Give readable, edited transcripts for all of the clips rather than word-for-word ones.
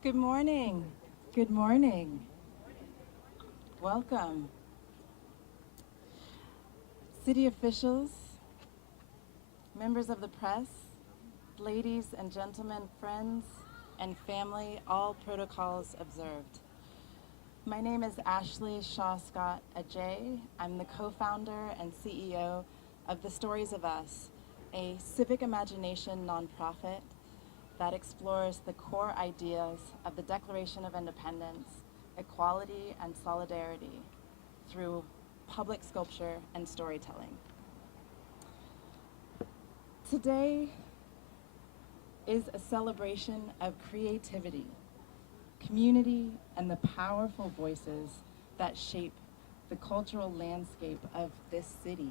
Good morning. Good morning. Welcome. City officials, members of the press, ladies and gentlemen, friends and family, all protocols observed. My name is Ashley Shaw Scott Ajay. I'm the co-founder and CEO of The Stories of Us, a civic imagination nonprofit that explores the core ideas of the Declaration of Independence, equality and solidarity through public sculpture and storytelling. Today is a celebration of creativity, community, and the powerful voices that shape the cultural landscape of this city.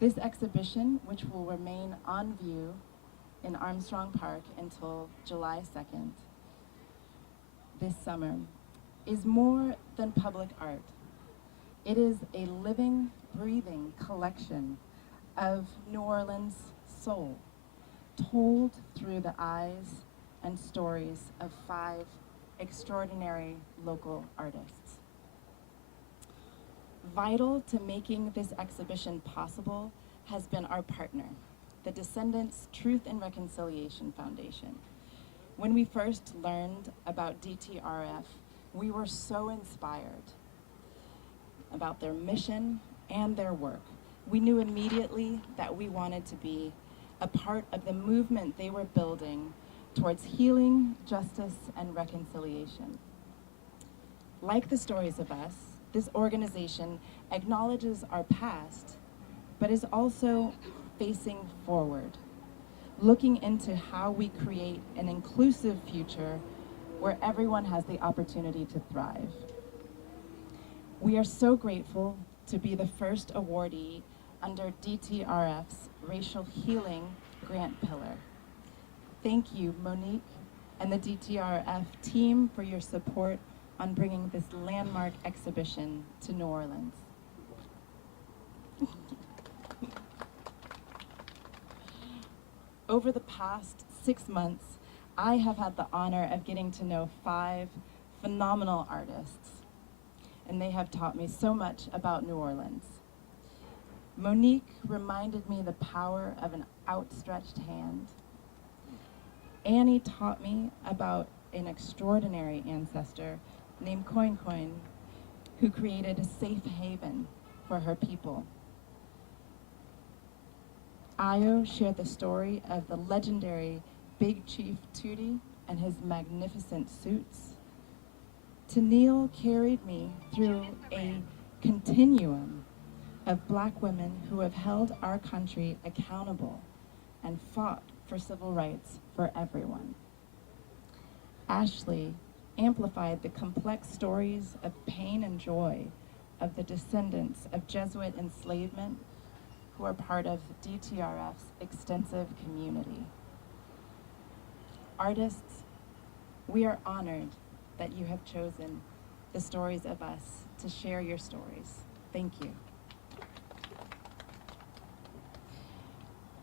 This exhibition, which will remain on view in Armstrong Park until July 2nd this summer, is more than public art. It is a living, breathing collection of New Orleans soul, told through the eyes and stories of 5 extraordinary local artists. Vital to making this exhibition possible has been our partner, the Descendants Truth and Reconciliation Foundation. When we first learned about DTRF, we were so inspired about their mission and their work. We knew immediately that we wanted to be a part of the movement they were building towards healing, justice, and reconciliation. Like the Stories of Us, this organization acknowledges our past, but is also facing forward, looking into how we create an inclusive future where everyone has the opportunity to thrive. We are so grateful to be the first awardee under DTRF's Racial Healing Grant Pillar. Thank you, Monnique and the DTRF team, for your support on bringing this landmark exhibition to New Orleans. Over the past 6 months, I have had the honor of getting to know 5 phenomenal artists, and they have taught me so much about New Orleans. Monnique reminded me the power of an outstretched hand. Annie taught me about an extraordinary ancestor named Coin Coin, who created a safe haven for her people. Ayo shared the story of the legendary Big Chief Tootie and his magnificent suits. Tennille carried me through a continuum of Black women who have held our country accountable and fought for civil rights for everyone. Ashley amplified the complex stories of pain and joy of the descendants of Jesuit enslavement who are part of DTRF's extensive community. Artists, we are honored that you have chosen the Stories of Us to share your stories. Thank you.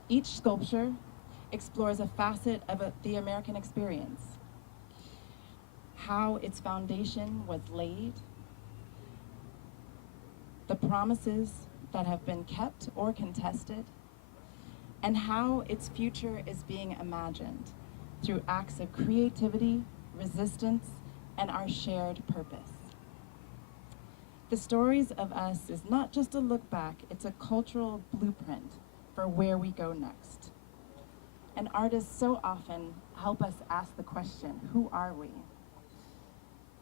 Each sculpture explores a facet of the American experience, how its foundation was laid, the promises that have been kept or contested, and how its future is being imagined through acts of creativity, resistance, and our shared purpose. The Stories of Us is not just a look back, it's a cultural blueprint for where we go next. And artists so often help us ask the question, who are we?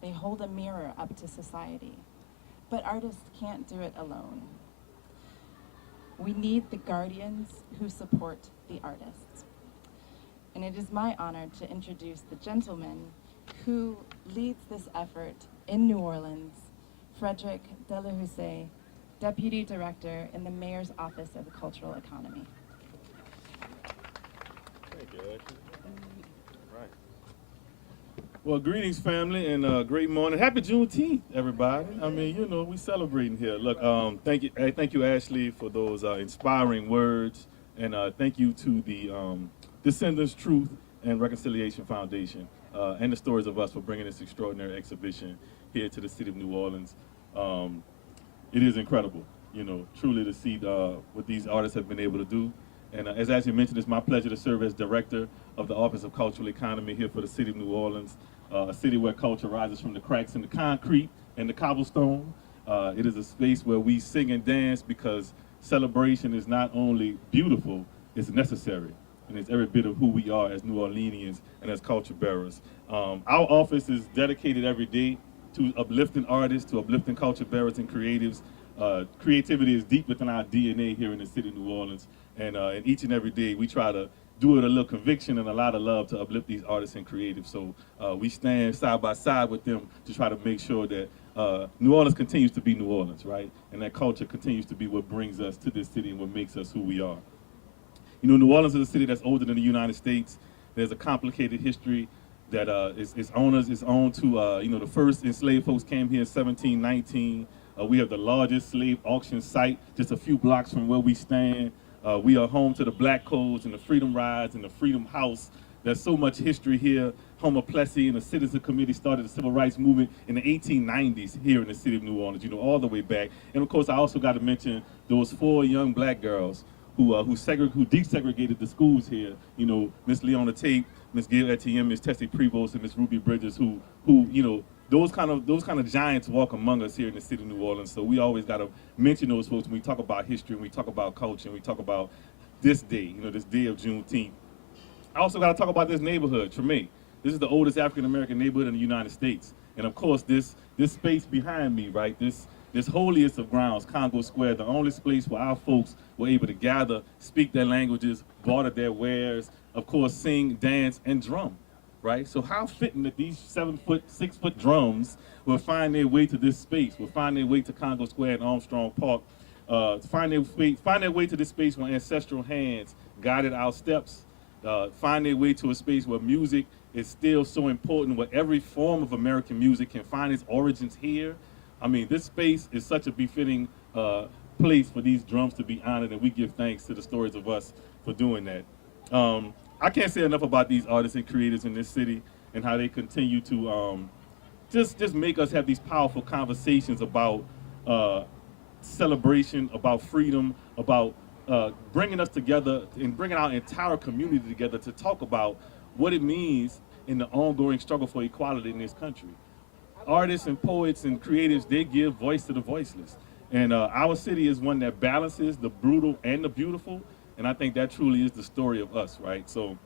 They hold a mirror up to society, but artists can't do it alone. We need the guardians who support the artists. And it is my honor to introduce the gentleman who leads this effort in New Orleans, Frederick Delahousse, Deputy Director in the Mayor's Office of the Cultural Economy. Thank you, Ashley. Right. Well, greetings, family, and great morning. Happy Juneteenth, everybody. I mean, you know, we celebrating here. Look, thank you, Ashley, for those inspiring words, and thank you to the Descendants Truth and Reconciliation Foundation and the stories of us for bringing this extraordinary exhibition here to the city of New Orleans. It is incredible, you know, truly to see what these artists have been able to do. And as Ashley mentioned, it's my pleasure to serve as director of the Office of Cultural Economy here for the city of New Orleans, a city where culture rises from the cracks in the concrete and the cobblestone. It is a space where we sing and dance because celebration is not only beautiful, it's necessary. And it's every bit of who we are as New Orleanians and as culture bearers. Our office is dedicated every day to uplifting artists, to uplifting culture bearers and creatives. Creativity is deep within our DNA here in the city of New Orleans. And each and every day we try to do it with a little conviction and a lot of love to uplift these artists and creatives. So we stand side by side with them to try to make sure that New Orleans continues to be New Orleans, right? And that culture continues to be what brings us to this city and what makes us who we are. You know, New Orleans is a city that's older than the United States. There's a complicated history that its owners is owned to, you know, the first enslaved folks came here in 1719. We have the largest slave auction site just a few blocks from where we stand. We are home to the Black Codes and the Freedom Rides and the Freedom House. There's so much history here. Homer Plessy and the Citizen Committee started the Civil Rights Movement in the 1890s here in the city of New Orleans, you know, all the way back. And of course, I also got to mention those 4 young black girls who desegregated the schools here. You know, Miss Leona Tate, Miss Gail Etienne, Miss Tessie Prevost, and Miss Ruby Bridges, who you know, those kind of giants walk among us here in the city of New Orleans. So we always got to mention those folks when we talk about history, when we talk about culture, and we talk about this day, you know, this day of Juneteenth. I also got to talk about this neighborhood, Treme. This is the oldest African-American neighborhood in the United States. And of course, this space behind me, right, this holiest of grounds, Congo Square, the only place where our folks were able to gather, speak their languages, barter their wares, of course, sing, dance, and drum, right? So how fitting that these 7-foot, 6-foot drums will find their way to this space, will find their way to Congo Square and Armstrong Park, find their way to this space where ancestral hands guided our steps, find their way to a space where music is still so important, where every form of American music can find its origins here. I mean, this space is such a befitting place for these drums to be honored, and we give thanks to the stories of us for doing that. I can't say enough about these artists and creators in this city and how they continue to just make us have these powerful conversations about celebration, about freedom, about bringing us together and bringing our entire community together to talk about what it means in the ongoing struggle for equality in this country. Artists and poets and creatives, they give voice to the voiceless. And our city is one that balances the brutal and the beautiful, and I think that truly is the story of us, right? So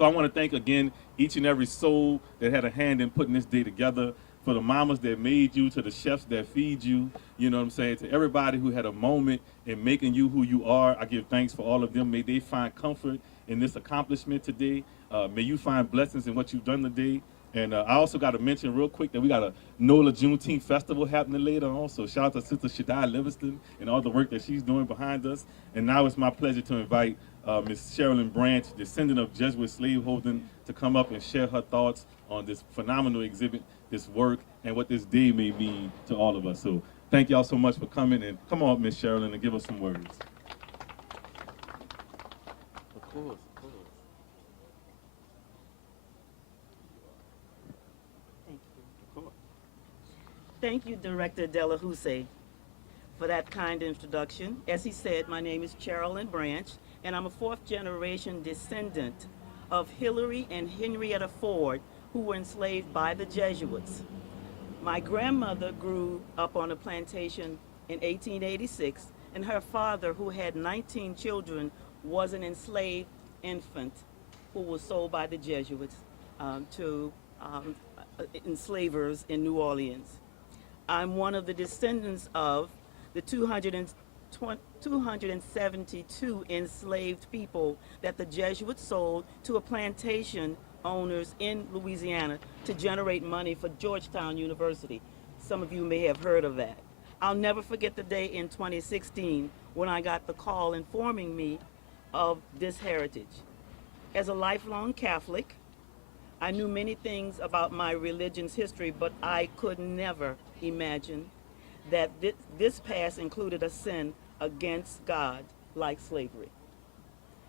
I want to thank again each and every soul that had a hand in putting this day together, for the mamas that made you, to the chefs that feed you, you know what I'm saying, to everybody who had a moment in making you who you are. I give thanks for all of them. May they find comfort in this accomplishment today. May you find blessings in what you've done today. And I also got to mention real quick that we got a NOLA Juneteenth Festival happening later on. So shout out to Sister Shaddai Livingston and all the work that she's doing behind us. And now it's my pleasure to invite Miss Cherilyn Branch, descendant of Jesuit slaveholding, to come up and share her thoughts on this phenomenal exhibit, this work, and what this day may mean to all of us. So thank y'all so much for coming, and come on, Miss Cherilyn, and give us some words. Of course. Thank you, Director Delahousse, for that kind introduction. As he said, my name is Cherilyn Branch, and I'm a 4th-generation descendant of Hillary and Henrietta Ford, who were enslaved by the Jesuits. My grandmother grew up on a plantation in 1886, and her father, who had 19 children, was an enslaved infant who was sold by the Jesuits to enslavers in New Orleans. I'm one of the descendants of the 272 enslaved people that the Jesuits sold to a plantation owners in Louisiana to generate money for Georgetown University. Some of you may have heard of that. I'll never forget the day in 2016 when I got the call informing me of this heritage. As a lifelong Catholic, I knew many things about my religion's history, but I could never imagine that this past included a sin against God like slavery.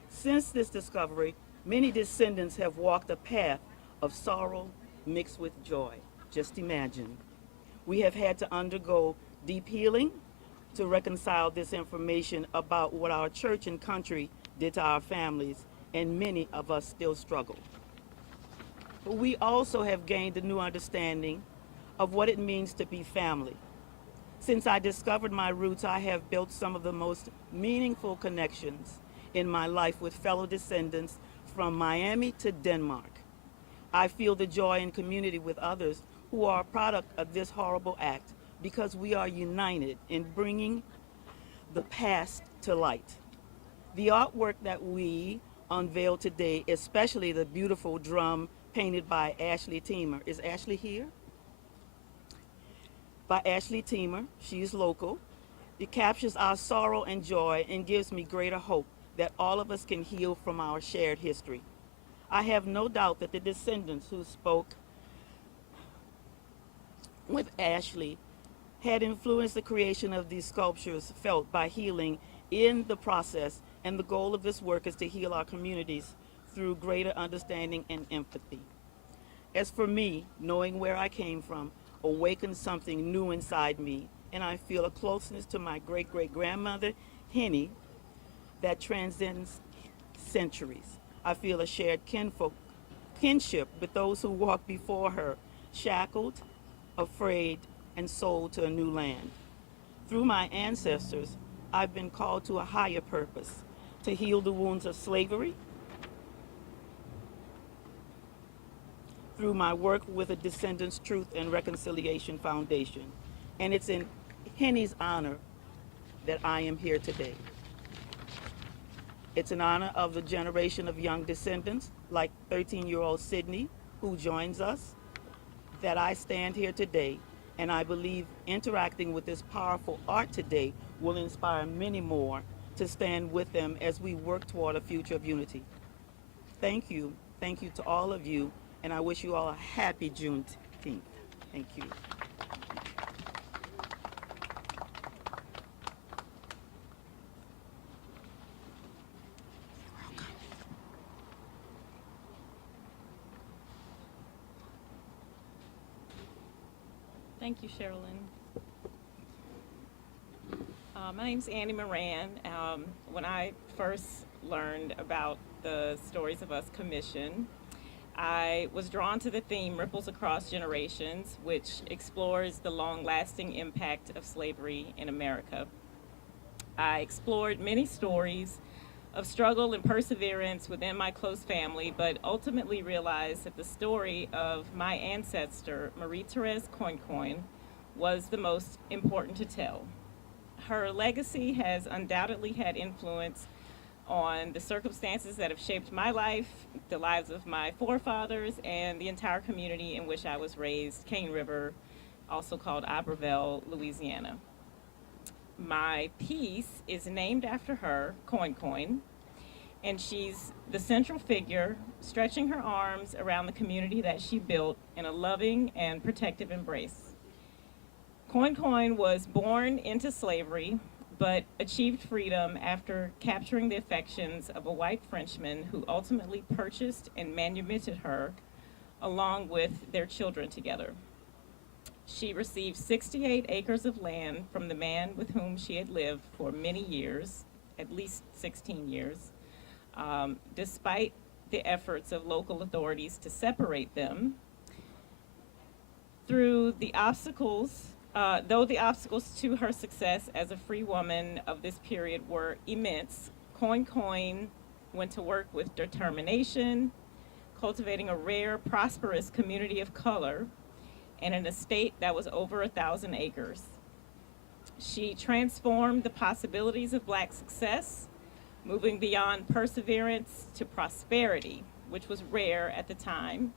Since this discovery, many descendants have walked a path of sorrow mixed with joy. Just imagine. We have had to undergo deep healing to reconcile this information about what our church and country did to our families, and many of us still struggle. But we also have gained a new understanding of what it means to be family. Since I discovered my roots, I have built some of the most meaningful connections in my life with fellow descendants from Miami to Denmark. I feel the joy and community with others who are a product of this horrible act because we are united in bringing the past to light. The artwork that we unveiled today, especially the beautiful drum painted by Ashley Teamer. Is Ashley here? By Ashley Teamer. She is local. It captures our sorrow and joy and gives me greater hope that all of us can heal from our shared history. I have no doubt that the descendants who spoke with Ashley had influenced the creation of these sculptures felt by healing in the process, and the goal of this work is to heal our communities through greater understanding and empathy. As for me, knowing where I came from awakened something new inside me, and I feel a closeness to my great-great-grandmother, Henny, that transcends centuries. I feel a shared kinship with those who walked before her, shackled, afraid, and sold to a new land. Through my ancestors, I've been called to a higher purpose, to heal the wounds of slavery, through my work with the Descendants Truth and Reconciliation Foundation. And it's in Henny's honor that I am here today. It's an honor of the generation of young descendants, like 13-year-old Sydney, who joins us, that I stand here today, and I believe interacting with this powerful art today will inspire many more to stand with them as we work toward a future of unity. Thank you to all of you, and I wish you all a happy Juneteenth. Thank you. Thank you, Cherilyn. My name's Annie Moran. When I first learned about the Stories of Us Commission, I was drawn to the theme Ripples Across Generations, which explores the long-lasting impact of slavery in America. I explored many stories of struggle and perseverance within my close family, but ultimately realized that the story of my ancestor, Marie-Therese Coincoin, was the most important to tell. Her legacy has undoubtedly had influence on the circumstances that have shaped my life, the lives of my forefathers, and the entire community in which I was raised, Cane River, also called Iberville, Louisiana. My piece is named after her, Coincoin, and she's the central figure stretching her arms around the community that she built in a loving and protective embrace. Coincoin was born into slavery, but achieved freedom after capturing the affections of a white Frenchman who ultimately purchased and manumitted her along with their children together. She received 68 acres of land from the man with whom she had lived for many years, at least 16 years, despite the efforts of local authorities to separate them. Though the obstacles to her success as a free woman of this period were immense, Coincoin went to work with determination, cultivating a rare, prosperous community of color and an estate that was over 1,000 acres. She transformed the possibilities of Black success, moving beyond perseverance to prosperity, which was rare at the time.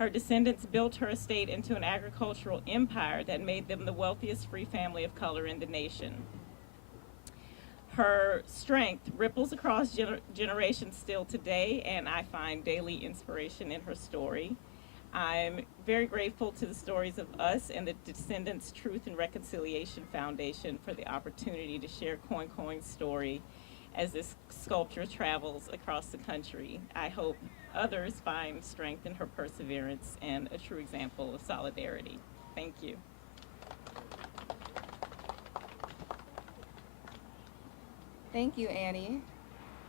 Her descendants built her estate into an agricultural empire that made them the wealthiest free family of color in the nation. Her strength ripples across generations still today, and I find daily inspiration in her story. I'm very grateful to the Stories of Us and the Descendants Truth and Reconciliation Foundation for the opportunity to share Coincoin's story as this sculpture travels across the country. I hope others find strength in her perseverance and a true example of solidarity. Thank you. Thank you, Annie.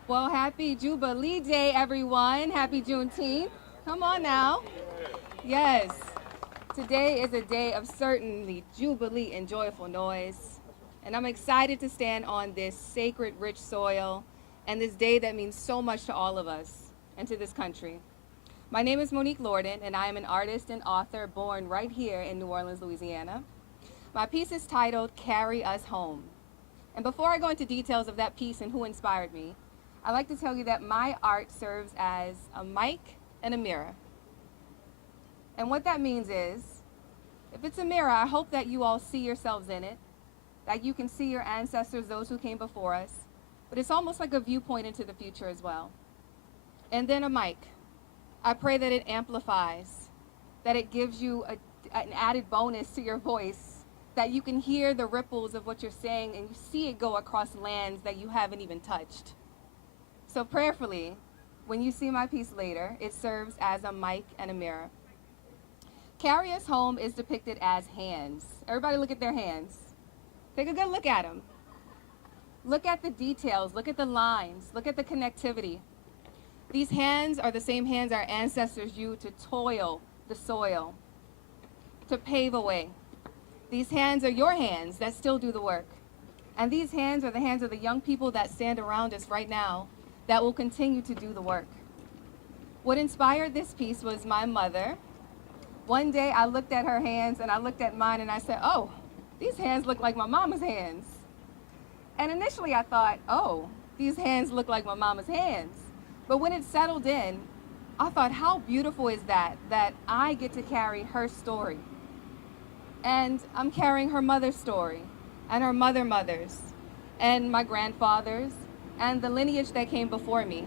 Well, happy Jubilee Day, everyone. Happy Juneteenth. Come on now. Yes. Today is a day of certainly jubilee and joyful noise. And I'm excited to stand on this sacred, rich soil and this day that means so much to all of us and to this country. My name is Monnique Lorden, and I am an artist and author born right here in New Orleans, Louisiana. My piece is titled Carry Us Home. And before I go into details of that piece and who inspired me, I'd like to tell you that my art serves as a mic and a mirror. And what that means is, if it's a mirror, I hope that you all see yourselves in it, that you can see your ancestors, those who came before us, but it's almost like a viewpoint into the future as well. And then a mic. I pray that it amplifies, that it gives you an added bonus to your voice, that you can hear the ripples of what you're saying and you see it go across lands that you haven't even touched. So prayerfully, when you see my piece later, it serves as a mic and a mirror. Carry Us Home is depicted as hands. Everybody look at their hands. Take a good look at them. Look at the details, look at the lines, look at the connectivity. These hands are the same hands our ancestors used to toil the soil, to pave a way. These hands are your hands that still do the work. And these hands are the hands of the young people that stand around us right now that will continue to do the work. What inspired this piece was my mother. One day I looked at her hands and I looked at mine and I said, oh, these hands look like my mama's hands. And initially I thought, oh, these hands look like my mama's hands. But when it settled in, I thought, how beautiful is that I get to carry her story. And I'm carrying her mother's story, and her mother's, and my grandfather's, and the lineage that came before me.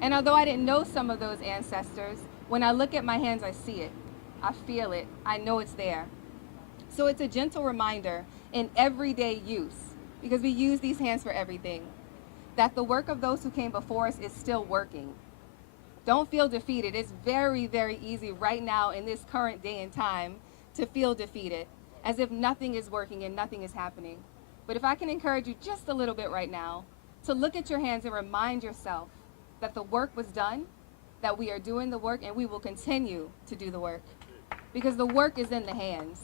And although I didn't know some of those ancestors, when I look at my hands, I see it. I feel it. I know it's there. So it's a gentle reminder in everyday use, because we use these hands for everything, that the work of those who came before us is still working. Don't feel defeated. It's very, very easy right now in this current day and time to feel defeated, as if nothing is working and nothing is happening. But if I can encourage you just a little bit right now, to look at your hands and remind yourself that the work was done, that we are doing the work, and we will continue to do the work. Because the work is in the hands.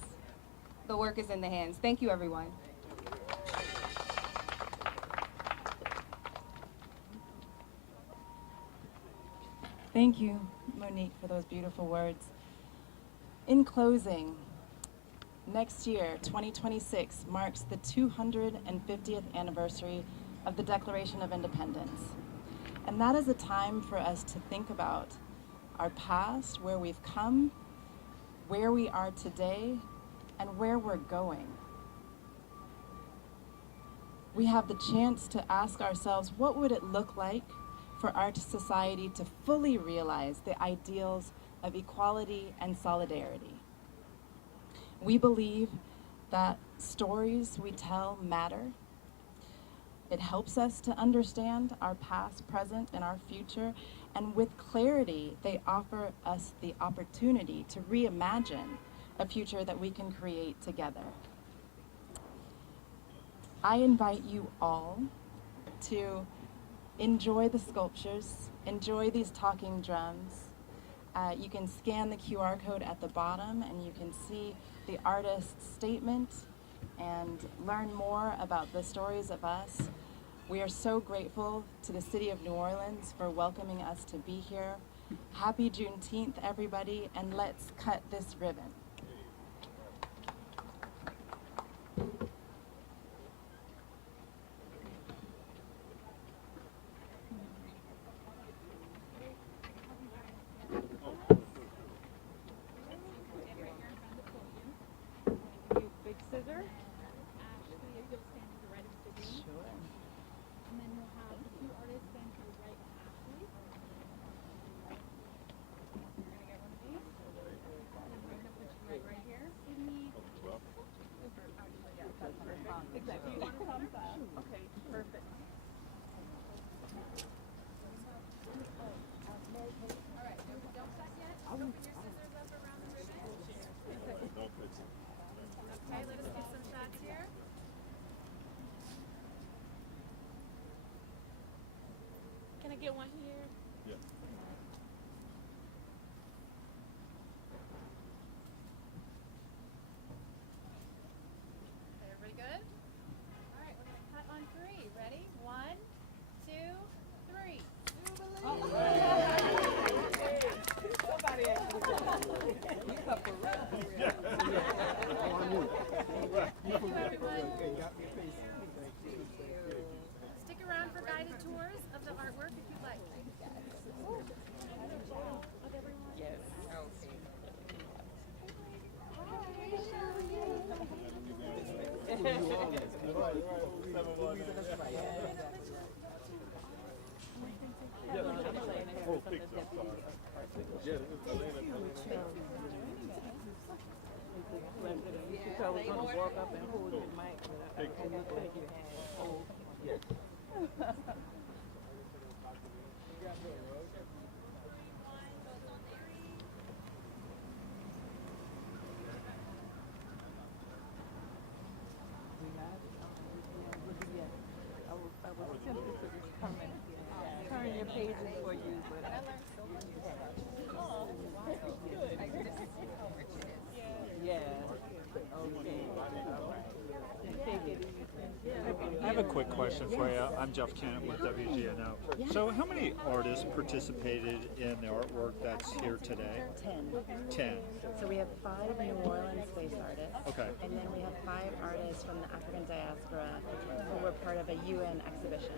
The work is in the hands. Thank you, everyone. Thank you, Monnique, for those beautiful words. In closing, next year, 2026, marks the 250th anniversary of the Declaration of Independence. And that is a time for us to think about our past, where we've come, where we are today, and where we're going. We have the chance to ask ourselves, what would it look like for our society to fully realize the ideals of equality and solidarity? We believe that stories we tell matter. It helps us to understand our past, present, and our future, and with clarity, they offer us the opportunity to reimagine a future that we can create together. I invite you all to enjoy the sculptures, enjoy these talking drums. You can scan the QR code at the bottom and you can see the artist's statement and learn more about the stories of us. We are so grateful to the City of New Orleans for welcoming us to be here. Happy Juneteenth, everybody, and let's cut this ribbon. Big scissor. Turn your pages for you, but yeah. Okay. Take it easy. I have a quick question for you. I'm Jeff Kent with WGNO. So how many artists participated in the artwork that's here today? 10. So we have 5 New Orleans-based artists. Okay. And then we have 5 artists from the African diaspora who were part of a UN exhibition.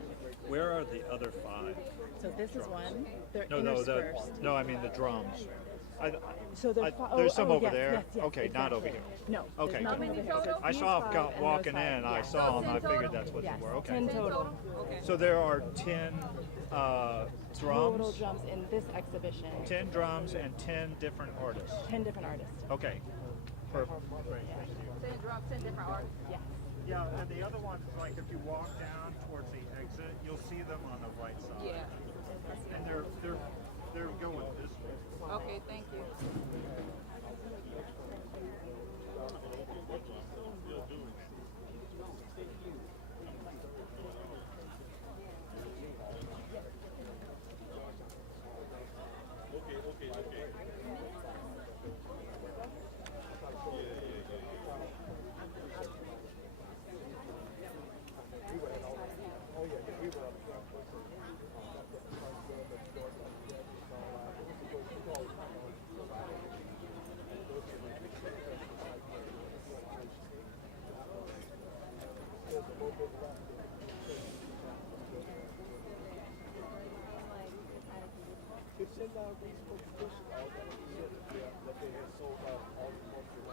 Where are the other 5? So this is one. They're No, interspersed. I mean the drums. So they're there's some over yes, there. yes, okay, exactly. not over here. No. Okay, there's nothing good. over here. So I these saw 5 them and walking those 5. in. I Yeah. saw them. I figured that's what Yes, they were. Okay. 10 total. So there are 10 Total drums. drums in this exhibition. 10 drums and 10 different artists. 10 different artists. Okay. Perfect. Great. 10 drums, 10 different artists. Yes. Yeah, and the other ones, like if you walk down towards the exit, you'll see them on the right side. Yeah. And they're going this way. Okay, thank you. It's in these competitions that they had sold out all the